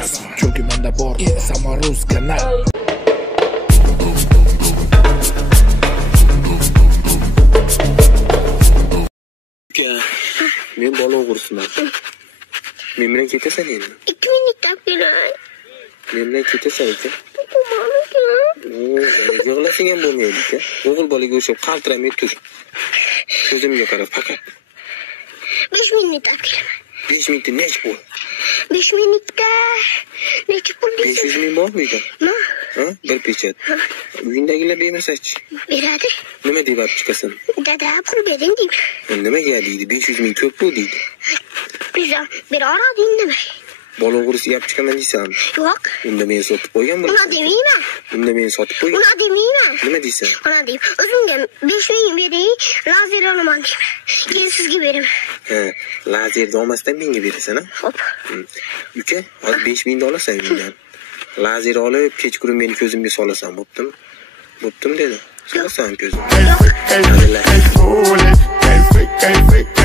emasman, chunki menda bor Samaruz kanal. Men bola o'g'risiman. Men bilan ketasan endi. 2 minutda kelay. Men bilan ketasan ekan. Yig'lasang ham bo'lmaydi-ku. O'g'il bolaga o'xshab qaltiramay tur. Ko'zimga qara faqat. 5 minutda kelaman. 5 minutda nech pul? 5 minutda necha pul deysiz? 500 ming bormi uyda? Ha? Bir pechat. Uyindagilar bermasa-chi? Beradi. Nima deb olib chiqasan? Dada pul bering deydi. Nimaga deydi? 500 ming ko'p-ku deydi. Bizlar beradi indamay. Bola o'g'risi olib chiqaman deysanmi? Yo'q. Unda men sotib qo'ygan bo'laman. Uni demayman. Unda men sotib qo'ygan. Uni demayman. Nima deysan? Uni deyim. O'zimga 5 ming bering, lazer olaman deyman. Keyin sizga beraman. Ha, lazerni olmasdan menga berasan, ha? Xo'p. Uka, hozir 5 ming olasan mendan. Lazer olib, kechqurun meni ko'zimga solasan, bo'ptimi? Bo'ptimi dedi. Solasan ko'zimga. Yo'q. Hadi